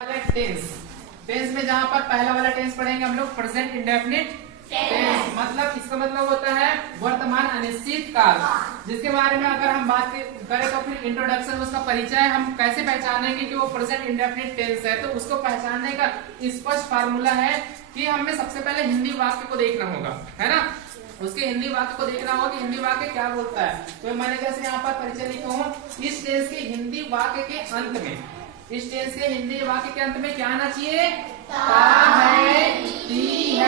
Tense tense में जहाँ पर पहला वाला टेंस पढ़ेंगे हम लोग प्रेजेंट इंडेफिनिट टेंस। मतलब इसका मतलब होता है वर्तमान अनिश्चित काल, जिसके बारे में अगर हम बात करें तो फिर इंट्रोडक्शन, उसका परिचय हम कैसे पहचानेंगे कि वो प्रेजेंट इंडेफिनिट टेंस है। तो उसको पहचानने का स्पष्ट फार्मूला है कि हमें सबसे पहले हिंदी वाक्य को देखना होगा, है ना। उसके हिंदी वाक्य को देखना होगा कि हिंदी वाक्य क्या बोलता है। तो मैंने जैसे यहाँ पर परिचय लिखा हूँ, इस टेंस के हिंदी वाक्य के अंत में, इस टेंस के हिंदी वाक्य के अंत में क्या आना चाहिए? ता है, ती है,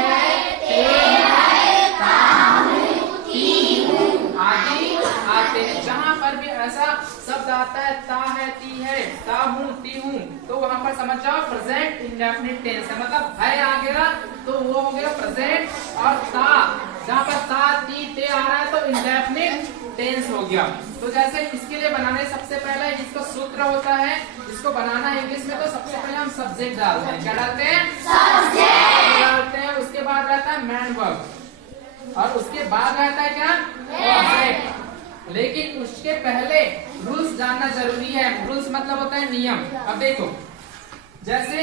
ते है, ता हूँ, ती हूँ आदि आते हैं। जहाँ पर भी ऐसा शब्द आता है ता है, ती है, ता हूँ, ती हूँ, तो वहाँ पर समझ जाओ प्रेजेंट इंडेफिनिट टेंस है। मतलब है आ गया तो वो हो गया प्रेजेंट, और ता जहाँ पर ता ती ते आ रहा है तो इंडेफिनिट टेंस हो गया। तो जैसे इसके लिए बनाने सबसे पहले इसका सूत्र होता है, इसको बनाना इंग्लिश में तो सबसे पहले हम सब्जेक्ट डालते हैं। क्या डालते हैं? सब्जेक्ट डालते हैं। उसके बाद रहता है मैन वर्ब, और उसके बाद रहता है क्या? ऑब्जेक्ट। लेकिन उसके पहले रूल्स जानना जरूरी है। रूल्स मतलब होता है नियम। अब देखो, जैसे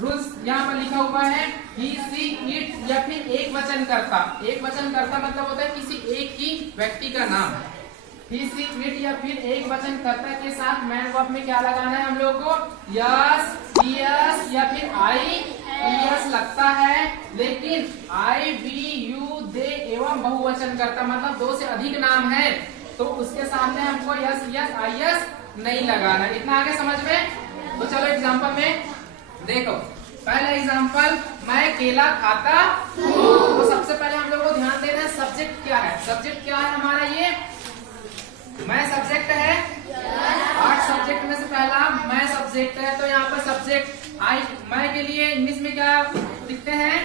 रूल्स यहाँ पर लिखा हुआ है ही सी इट, या फिर एक वचन करता। एक वचन करता मतलब होता है किसी एक ही व्यक्ति का नाम। ही सी इट या फिर एक वचन कर्ता के साथ मैन वर्ब में क्या लगाना है हम लोग को? यस, यस या फिर आई यस लगता है। लेकिन आई वी यू दे एवं बहुवचन करता मतलब दो से अधिक नाम है, तो उसके सामने हमको यस यस आई यस नहीं लगाना। इतना आगे समझ में? तो चलो एग्जाम्पल में देखो। पहला एग्जाम्पल, मैं केला खाता हूँ। तो सबसे पहले हम लोग को ध्यान देना है सब्जेक्ट क्या है। सब्जेक्ट क्या है हमारा? ये मैं सब्जेक्ट है। 8 सब्जेक्ट में से पहला मैं सब्जेक्ट है। तो यहाँ पर सब्जेक्ट आई, मैं के लिए इंग्लिश में क्या लिखते हैं?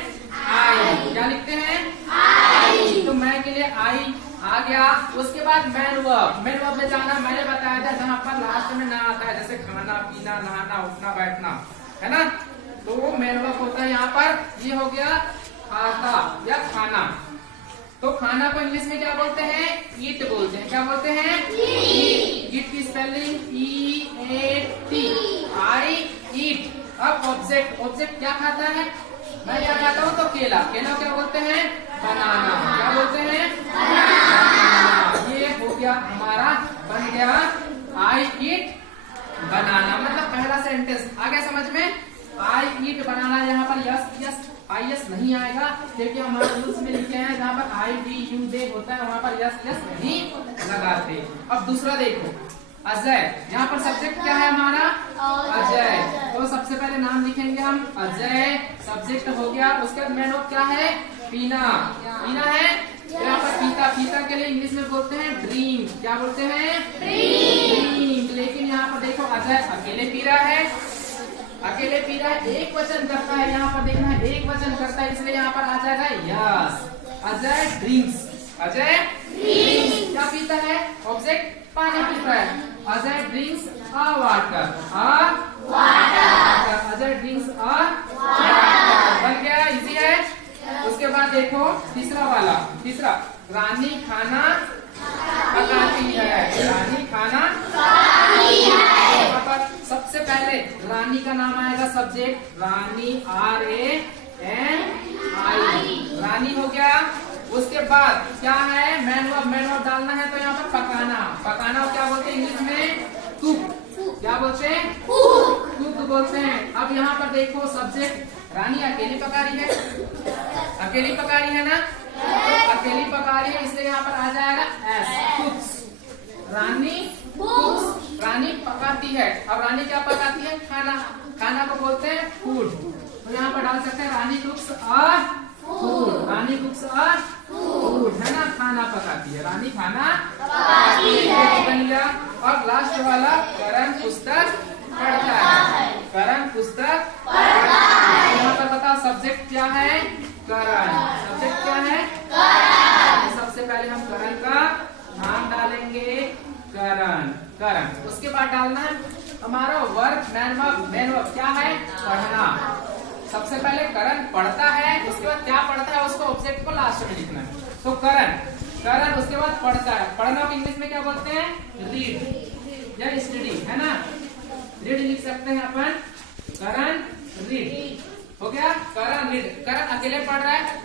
आई। क्या लिखते हैं? आई। तो मैं के लिए आई आ गया। उसके बाद मैन वर्ब। मैन वर्ब में जाना मैंने बताया था जहाँ पर लास्ट में ना आता है, जैसे खाना पीना नहाना उठना बैठना, है ना। तो वो मैन वर्ब होता है यहाँ पर। ये हो गया खाता या खाना। तो खाना को इंग्लिश में क्या बोलते हैं? ईट बोलते हैं। क्या बोलते हैं? ईट की स्पेलिंग E-A-T, आई ईट। अब ऑब्जेक्ट, ऑब्जेक्ट क्या खाता है? मैं क्या खाता हूँ? तो केला। केला क्या बोलते हैं? बनाना। क्या बोलते हैं? बनाना। ये हो गया हमारा, बन गया आई ईट बनाना। मतलब पहला सेंटेंस आ गया समझ में? आई ईट बनाना। यहाँ पर यस यस आई यस नहीं आएगा, क्योंकि हमारे रूल्स में लिखे हैं जहाँ पर आई वी यू दे होता है वहाँ पर यस यस नहीं लगाते। अब दूसरा देखो, अजय। यहाँ पर सब्जेक्ट क्या है हमारा? अजय। तो सबसे पहले नाम लिखेंगे हम अजय, सब्जेक्ट हो गया। उसके बाद मैन वर्ब क्या है? पीना। पीना है। यहाँ पर पीता, पीता के लिए इंग्लिश में बोलते हैं ड्रीम। क्या बोलते हैं? ड्रीम। लेकिन यहाँ पर देखो अजय अकेले पी रहा है, अकेले पी रहा है, एक वचन करता है। यहाँ पर देखना है एक वचन करता है, इसलिए यहाँ पर आ जाएगा yes, Ajay drinks. Ajay drinks क्या पीता है? ऑब्जेक्ट पानी पीता है। अजय ड्रिंक्स अ वाटर, अ वाटर। अजय ड्रिंक्स अ वाटर। बन गया, इजी है। उसके बाद देखो तीसरा वाला, तीसरा, रानी खाना पकाती है। रानी खाना पकाती है। यहाँ पर सबसे पहले रानी का नाम आएगा सब्जेक्ट, रानी RANI, रानी हो गया। उसके बाद क्या है? Man verb. मैन वर्ब डालना है तो यहाँ पर पकाना। पकाना क्या बोलते हैं इंग्लिश में? कुक। क्या बोलते हैं? कुक बोलते हैं। अब यहाँ पर देखो सब्जेक्ट, रानी अकेली पका रही है, अकेली पका रही है ना, तो अकेली पका रही है इसलिए यहाँ पर आ जाएगा एस, कुक्स। रानी कुक्स, रानी पकाती है। अब रानी क्या पकाती है? खाना। खाना को बोलते हैं फूड। तो यहाँ पर डाल सकते हैं रानी कुक्स और फूड। रानी कुक्स और फूड, है ना, खाना पकाती है। रानी खाना पकाती है, बन गया। और लास्ट वाला, करण पुस्तक पढ़ता है। करण पुस्तक पढ़ता है। यहाँ पर बताओ सब्जेक्ट क्या है? करण। सब्जेक्ट क्या है? करण। सबसे पहले हम करण का नाम डालेंगे, करण। करण। उसके बाद डालना है हमारा verb, man verb. Man verb क्या है? पढ़ना। सबसे पहले करण पढ़ता है, उसके बाद क्या पढ़ता है उसको ऑब्जेक्ट को लास्ट में लिखना है। तो करण, करण उसके बाद पढ़ता है। पढ़ना को इंग्लिश में क्या बोलते हैं? रीड या स्टडी, है ना। रीड लिख सकते हैं अपन। करण रीड। हो गया, करण रीड। करण अकेले पढ़ रहा है,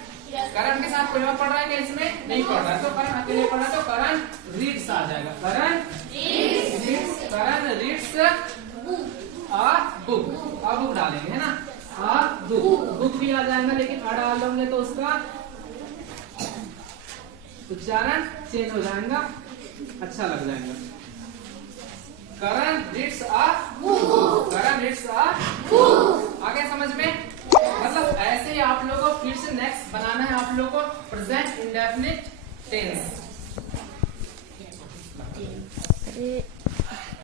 करण के साथ कोई और पढ़ रहा है क्या इसमें? नहीं पढ़ रहा है, तो करण अकेले पढ़ रहा है, तो करण रीड्स आ जाएगा। Karan reads, Karan reads a book. A book डालेंगे, है ना, अ बुक। बुक भी आ जाएगा, लेकिन अ डाल दोगे तो उसका उच्चारण चेंज हो जाएगा, अच्छा लग जाएगा। Karan reads a book, Karan reads a book. आगे समझ में? मतलब ऐसे ही आप लोगों को फिर से नेक्स्ट बनाना है आप लोगों को प्रेजेंट इंडेफिनिट टेंस।